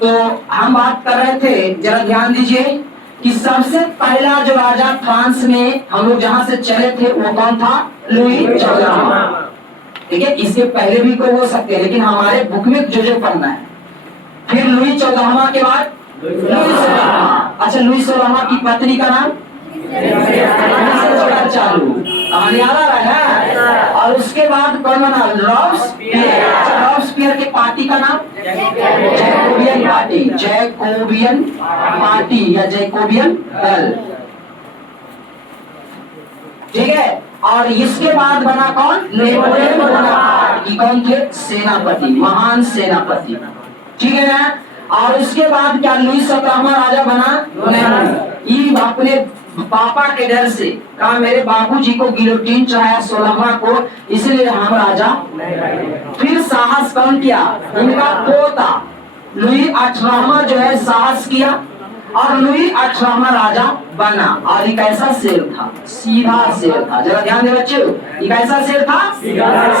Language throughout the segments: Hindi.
तो हम बात कर रहे थे, जरा ध्यान दीजिए कि सबसे पहला जो राजा फ्रांस में हम लोग जहां से चले थे वो कौन था? लुई 14वां। ठीक है, इसके पहले भी कोई हो सकते हैं, लेकिन हमारे बुक में जो पढ़ना है। फिर लुई 14वां के बाद लुई 16वां। अच्छा, लुई 16वां की पत्नी का नाम चालू, कहानी आ रहा है। और उसके बाद कौन बना? रॉब्सपियर के पार्टी का नाम जैकोबियन पार्टी, जैकोबियन पार्टी या जैकोबियन दल। ठीक है, और इसके बाद बना कौन? Napoleon Bonaparte. ये कौन थे? सेनापति, महान सेनापति। ठीक है ना। और उसके बाद क्या लुई 17वां राजा बना? ये अपने पापा के डर से कहा मेरे बाबूजी को गिलोटीन चढ़ाया 16वां को, इसलिए हम राजा। फिर साहस कौन किया? इनका पोता लुई 18वां जो है साहस किया और लुई 18वां राजा बना। और ये कैसा शेर था? सीधा शेर था। जरा ध्यान दे बच्चों, ये कैसा शेर था?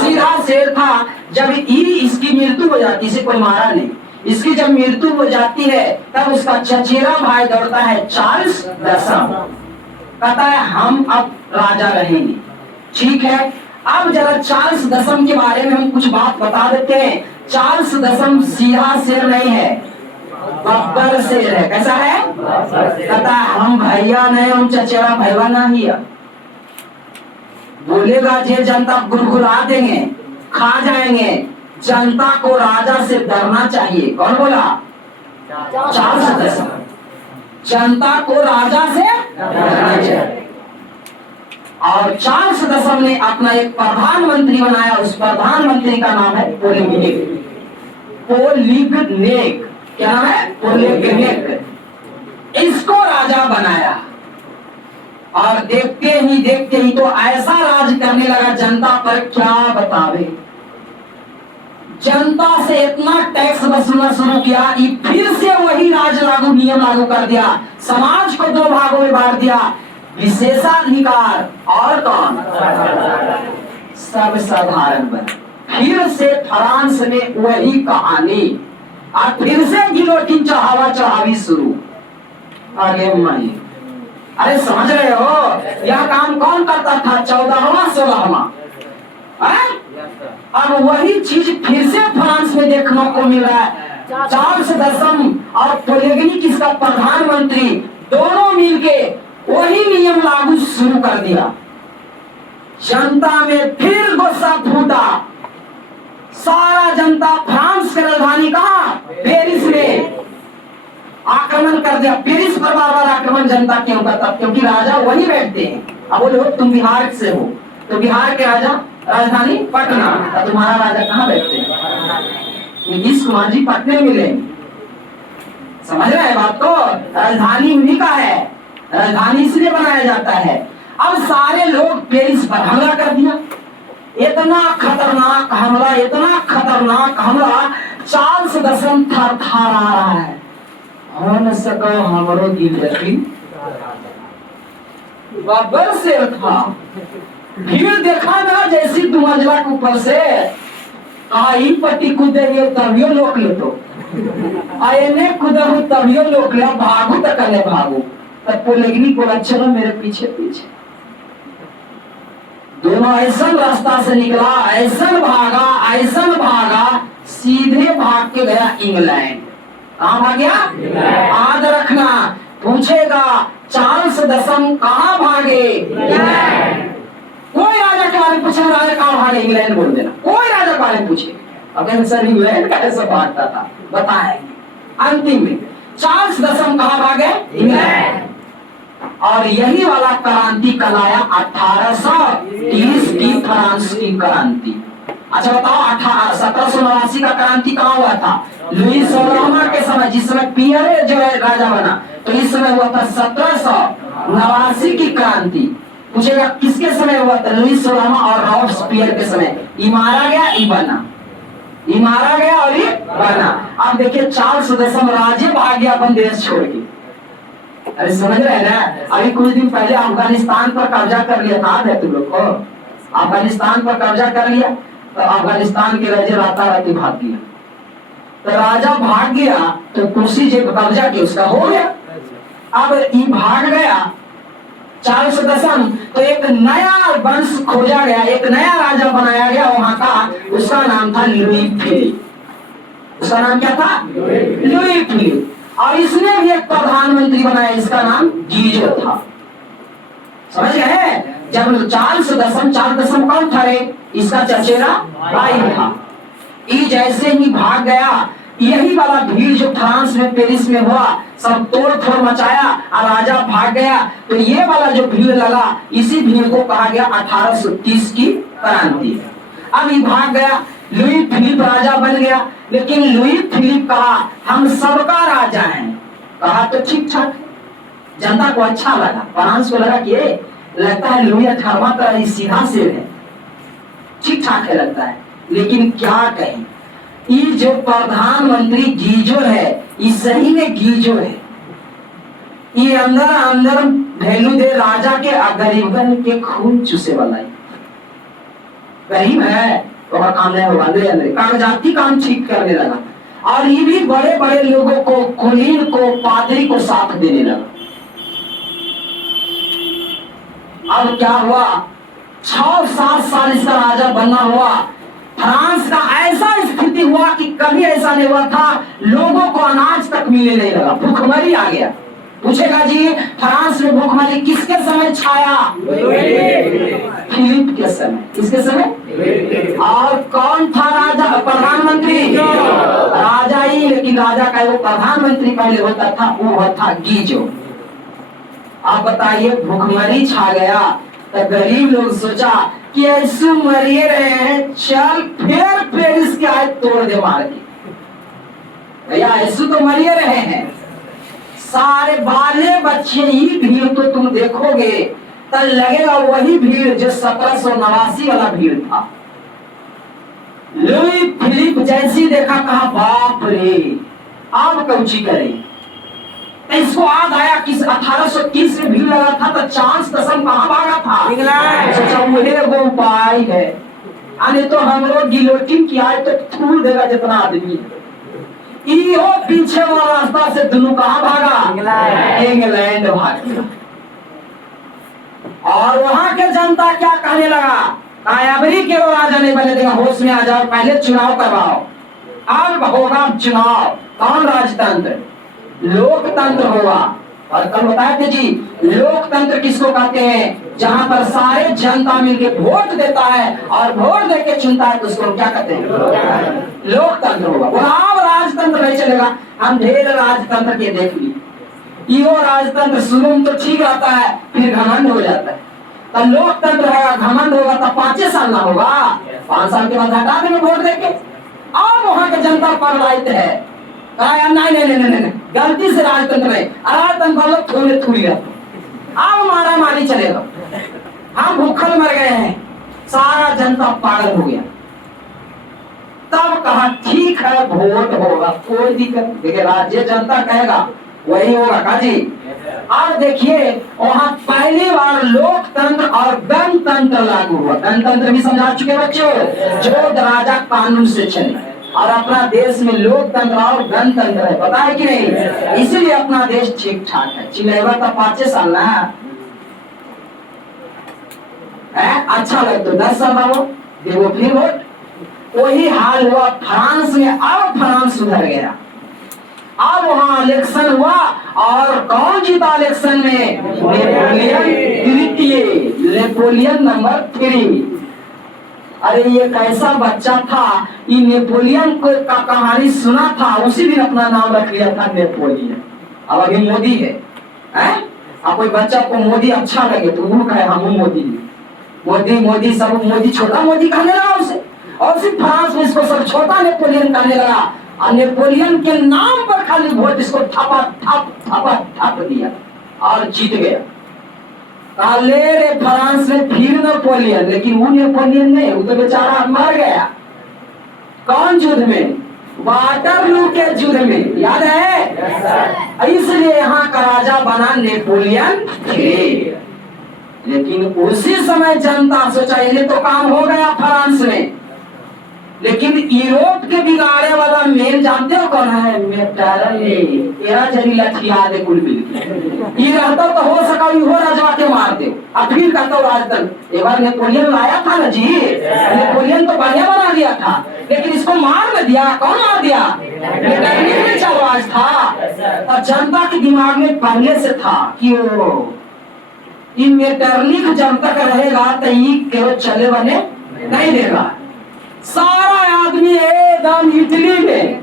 सीधा शेर था। जब इसकी मृत्यु हो जाती, इसे कोई मारा नहीं, इसकी जब मृत्यु हो जाती है तब उसका चचेरा भाई दौड़ता है चार्ल्स दसम, कहता है हम अब राजा रहेंगे। ठीक है, अब जरा चार्ल्स दसम के बारे में हम कुछ बात बता देते हैं। चार्ल्स दसम सीधा शेर नहीं है, बब्बर शेर है। कैसा है? कहता है हम भैया नहीं, हम चचेरा भैया नहीं है। बोलेगा जे जनता गुरगुरा देंगे, खा जाएंगे। जनता को राजा से डरना चाहिए। कौन बोला? चार्ल्स दसम। जनता को राजा से डरना चाहिए। और चार्ल्स दसम ने अपना एक प्रधानमंत्री बनाया, उस प्रधानमंत्री का नाम है पोलिगनेक। पोलिगनेक क्या नाम है? पोलिगनेक। इसको राजा बनाया और देखते ही तो ऐसा राज करने लगा जनता पर, क्या बतावे। जनता से इतना टैक्स वसूलना शुरू किया, फिर से वही राज लागू नियम लागू कर दिया, समाज को दो भागों में बांट दिया। विशेषाधिकार और कौन? सब साधारण बने। फिर से फ्रांस में वही कहानी, और फिर से गिलोटीन चढ़ावी शुरू। आगे मई, अरे समझ रहे हो यह काम कौन करता था? 14वां 16वां। अब वही चीज फिर से फ्रांस में देखने को मिल रहा है। चार्ल्स दसम और पोलिगनेक इसका प्रधानमंत्री दोनों मिलके वही नियम लागू शुरू कर दिया। जनता में फिर गुस्सा फूटा। सारा जनता फ्रांस की राजधानी कहां? पेरिस में आक्रमण कर दिया। पेरिस पर बार बार आक्रमण जनता क्यों करता? क्योंकि राजा वही बैठते हैं। अब बोले हो तुम बिहार से हो, तो बिहार के राजा राजधानी पटना, तो तुम्हारा राजा कहाँ बैठते हैं? नीतीश कुमार जी पटने मिले। समझ रहे हैं बात को? राजधानी उन्हीं का है, राजधानी इसलिए बनाया जाता है। अब सारे लोग पेरिस पर हमला कर दिया। इतना खतरनाक हमला, इतना खतरनाक हमला, चार्ल्स दसम थरथरा रहा है। हो न सको हमरो दिल यकीन, बब्बर शेर था। भीड़ देखा ना जैसी 2 मंजिला के ऊपर से आई पट्टी कूदेंगे तभियो लोक ले, तो आने कूदू तभियो लोक ले, भागू तक ले भागू। तब पोलिगनेक बोला चलो मेरे पीछे पीछे। दोनों ऐसा रास्ता से निकला, ऐसा भागा, सीधे भाग के गया इंग्लैंड। कहाँ भाग गया? याद रखना, पूछेगा चार्ल्स दसम कहाँ भागे? इंग्लैंड। कोई राजा के बारे में पूछे, राजा कहाँ भागे? इंग्लैंड बोल देना। कोई राजा के बारे में पूछे, अगर सर इंग्लैंड कैसे भागता था बताएंगे। अंतिम में चार्ल्स दसम कहाँ भागे? इंग्लैंड। और यही वाला क्रांति कहलाया 1830 की फ्रांस की क्रांति। अच्छा बताओ, 1789 का क्रांति कहाँ हुआ था? लुई 16वां के समय, जिस समय पियरे जो है राजा बना, तो इस समय हुआ था 1789 की क्रांति। पूछेगा किसके समय हुआ था? लुई 16वां और रॉब्सपियर के समय। ये मारा गया, ये बना, ये मारा गया और ये बना। अब देखिए चार्ल्स दसम राज्य भाग गया अपन देश छोड़ के। अरे समझ रहे हैं ना? अभी कुछ दिन पहले अफगानिस्तान पर कब्जा कर लिया था, है तुम लोग को? अफगानिस्तान पर कब्जा कर लिया तो अफगानिस्तान के राजे राताराती भाग गया। तो राजा भाग गया तो कुर्सी जो कब्जा की उसका हो गया। अब ये भाग गया चार्ल्स दसम, तो एक नया वंश खोजा गया, एक नया राजा बनाया गया वहां का, उसका नाम था लुई फिलिप। उसका नाम क्या था? Louis Philippe. और इसने भी एक प्रधानमंत्री बनाया, इसका नाम गीजो था। समझ गए? जब चार्ल्स दसम कौन था रे? इसका चचेरा भाई था। ये जैसे ही भाग गया, यही वाला भीड़ जो फ्रांस में पेरिस में हुआ, सब तोड़ फोड़ मचाया और राजा भाग गया, तो ये वाला जो भीड़ लगा, इसी भीड़ को कहा गया 1830 की क्रांति। अब ये भाग गया, लुई फिलिप राजा बन गया। लेकिन लुई फिलिप कहा हम सबका राजा हैं। कहा तो ठीक ठाक, जनता को अच्छा लगा, फ्रांस को लगा कि लगता है लुई 18वां का सीधा सिर है, ठीक ठाक है लगता है। लेकिन क्या कहें, ये जो प्रधानमंत्री गीजो है, ये सही में गीजो है। ये अंदर अंदर वैल्यू दे राजा के, गरीबन के खून चूसे वाला है। गरीब है तो काम नहीं होगा, अंदर अंदर कागजाती काम ठीक करने लगा। और ये भी बड़े बड़े लोगों को, कुलीन को, पादरी को साथ देने लगा। अब क्या हुआ, 6-7 साल इसका राजा बनना हुआ। फ्रांस का ऐसा स्थिति हुआ कि कभी ऐसा नहीं हुआ था, लोगों को अनाज तक मिलने नहीं लगा, भूखमरी आ गया। पूछेगा जी फ्रांस में भूखमरी किसके समय छाया? फिलिप के समय। किसके समय? और कौन था राजा? प्रधानमंत्री राजा ही, लेकिन राजा का वो प्रधानमंत्री पहले होता था, वो था गीजो। आप बताइए, भूखमरी छा गया तो गरीब लोग सोचा कि ऐसे मरिए रहे हैं, चल फिर पेरिस के आए तोड़ दे मार के। भैया ऐसे तो मरिए रहे हैं, सारे बाले बच्चे ही भीड़ तो तुम देखोगे तो लगेगा वही भीड़ जो 1789 वाला भीड़ था। लुई फिलिप जैसी देखा, कहा बाप रे अब कौची करे। इसको याद आया कि 1830 में भीड़ लगा था तो चार्ल्स दसम कहाँ भागा था? इंग्लैंड। सोचा मुझे वो उपाय है, अरे तो हम लोग गिलोटिन किया तो थूल देगा जितना आदमी। इहो पीछे वाला रास्ता से दोनों कहाँ भागा? इंग्लैंड भाग गया। और वहां के जनता क्या कहने लगा, अबरी के वो राजा नहीं बने देगा, होश में आ जाओ, पहले चुनाव करवाओ। अब होगा चुनाव, कौन राजतंत्र? लोकतंत्र होगा। और कल बताए थे जी, लोकतंत्र किसको कहते हैं? जहां पर सारे जनता मिलकर वोट देता है और वोट देके चुनता है, तो उसको क्या कहते हैं? लोकतंत्र होगा। वहां राजतंत्र नहीं चलेगा। हम ढेर राजतंत्र के देख ली, यो राजतंत्र शुरू में तो ठीक रहता है, फिर घमंड हो जाता है। तो लोकतंत्र होगा, घमंड होगा तो 5 साल ना होगा, 5 साल के बाद हटा देंगे वोट देके। और वहां की जनता पगलाइत है, नहीं, गलती से राजतंत्र नहीं, राजतंत्र लोग थोड़े थोड़ी रहते, अब मारा मारी चलेगा। हम भूखल मर गए हैं, सारा जनता पागल हो गया। तब कहा ठीक है वोट होगा, कोई दिक्कत। देखिए राज्य जनता कहेगा वही होगा का जी। अब देखिए वहां पहली बार लोकतंत्र और गणतंत्र लागू हुआ। गणतंत्र भी समझा चुके बच्चों, जो राजा कानून से चले। और अपना देश में लोकतंत्र और गणतंत्र है, पता है कि नहीं? इसीलिए अपना देश ठीक ठाक है। चिल्लाएगा तो 5 साल ना है, अच्छा लगे तो 10 साल हो, देखो फिर वोट। वही हाल हुआ फ्रांस में। अब फ्रांस सुधर गया, अब वहां इलेक्शन हुआ और कौन जीता इलेक्शन में? नेपोलियन द्वितीय, नेपोलियन नंबर 3। अरे ये कैसा बच्चा था, ये नेपोलियन को का कहानी सुना था, उसी दिन अपना नाम रख लिया था नेपोलियन। अब अभी मोदी है, अब कोई बच्चा को मोदी अच्छा लगे तो वो कहे हम मोदी, मोदी मोदी सब मोदी, छोटा मोदी कहने लगा उसे। और सिर्फ फ्रांस में इसको सब छोटा नेपोलियन कहने लगा। और नेपोलियन के नाम पर खाली वोट इसको थप दिया और जीत गया। ले रे फ्रांस में फिर नेपोलियन, लेकिन वो नेपोलियन नहीं, वो तो बेचारा मर गया। कौन युद्ध में? वाटरलू के युद्ध में, याद है? इसलिए यहाँ का राजा बना नेपोलियन थे। लेकिन उसी समय जनता सोचा ये तो काम हो गया फ्रांस में, लेकिन यूरोप के बिगाड़े वाला मेन जानते हो कौन है? मेटरनिख। तेरा जरी लठिया दे कुल मिल के ये रहता तो हो सका इहो रजवा के मार दे। अब फिर कहता हूँ राजतंत्र एक बार नेपोलियन लाया था ना जी, नेपोलियन तो बढ़िया बना दिया था, लेकिन इसको मार न दिया। कौन मार दिया? मेटरनिख में चालबाज था। और जनता के दिमाग में पहले से था कि वो ये मेटरनिख जब तक रहेगा तो ये केवल चले बने नहीं देगा। सारा आदमी एकदम इटली में,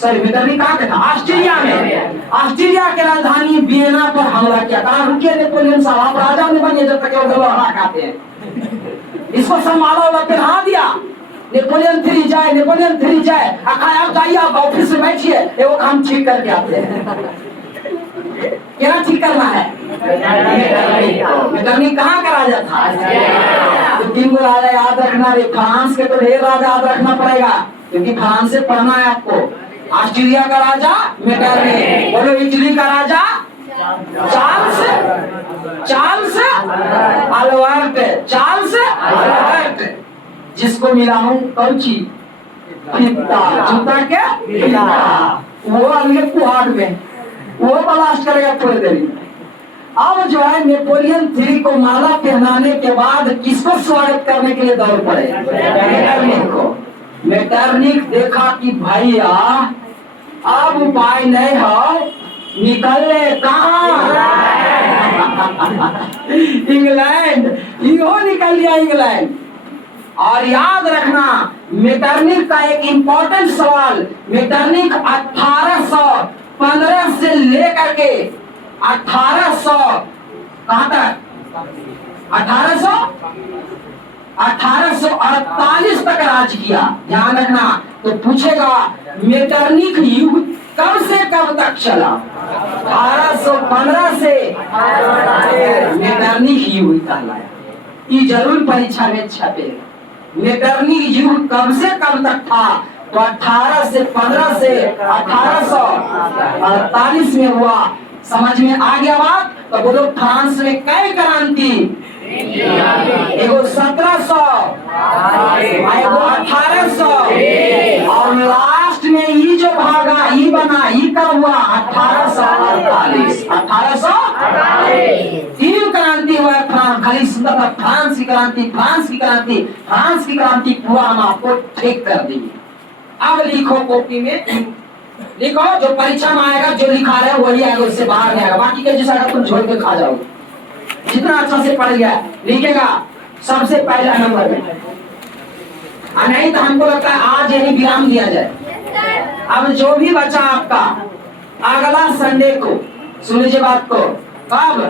सॉरी मेटरनिख कहाँ था? ऑस्ट्रिया में। ऑस्ट्रिया के राजधानी वियना पर हमला किया। कहा रुकिए नेपोलियन साहब, आप राजा नहीं बनिए जब तक गलवाना खाते हैं। इसको संभाला हुआ पिन्हा दिया। नेपोलियन 3 जाए, नेपोलियन 3 जाए। आखा आप जाइए, आप ऑफिस में बैठिए, वो काम ठीक करके आते हैं। क्या ठीक करना है? मेटरनिख कहाँ का राजा था? तो 3 राजा याद रखना रे। फ्रांस के तो ढेर राजा याद रखना पड़ेगा, क्योंकि फ्रांस से पढ़ना है आपको। ऑस्ट्रेलिया का राजा मेटरनिख। बोलो इटली का राजा चार्ल्स अल्बर्ट, जिसको मिला हूँ कौची पिता, जूता के पिता। वो अगले कुहाड़ में वो ब्लास्ट करेगा पूरे दिन। अब जो है नेपोलियन 3 को माला पहनाने के बाद किसको स्वागत करने के लिए दौड़ पड़े? मेटरनिख को। मेटरनिख देखा कि भैया अब उपाय नहीं हो, निकलने कहाँ? इंग्लैंड। इहो निकल गया इंग्लैंड। और याद रखना मेटरनिख का एक इंपॉर्टेंट सवाल, मेटरनिख 1815 से लेकर के 1800 कहां तक? 1848 तक राज किया। ध्यान रखना। तो पूछेगा मेटरनिख युग कब से कब तक चला? 1815 से मेटरनिख युग कहलाया। ये जरूर परीक्षा में छपेगा। मेटरनिख युग कब से कब तक था? तो 1815 से 1848 में हुआ। समझ में आ गया बात? तो बोलो फ्रांस में कई क्रांति? एगो 1700, एगो 1800, और लास्ट में ये जो भागा ये बना, ये कब हुआ? 1848। 1848 तीन क्रांति हुआ फ्रांस। खाली सुनता था फ्रांस की क्रांति, फ्रांस की क्रांति, फ्रांस की क्रांति। पूरा हम आपको ठीक कर देंगे। अब लिखो कॉपी में, लिखो जो परीक्षा में आएगा, जो लिखा है वही आएगा, उससे बाहर नहीं आएगा। बाकी के जैसा तुम छोड़ के खा जाओगे। जितना अच्छा से पढ़ गया लिखेगा सबसे पहला नंबर में। नहीं तो हमको लगता है आज यही विराम दिया जाए। अब जो भी बचा आपका अगला संडे को, सुन लीजिए बात को, कब?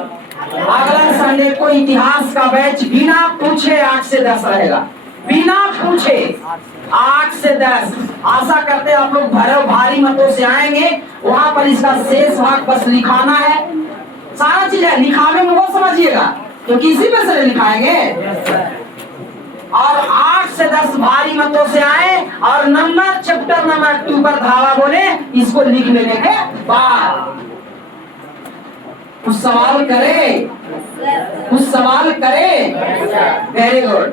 अगला संडे को इतिहास का बैच बिना पूछे 8 से 10 रहेगा। बिना पूछे 8 से 10। आशा करते हैं आप लोग भारी मतों से आएंगे। वहां पर इसका शेष भाग बस लिखाना है। सारा चीज है, लिखाने में वो समझिएगा, क्योंकि इसी में से लिखाएंगे। और 8 से 10 भारी मतों से आए और नंबर चैप्टर नंबर 2 पर धावा बोले, इसको लिख लेने के बाद कुछ सवाल करे, वेरी गुड।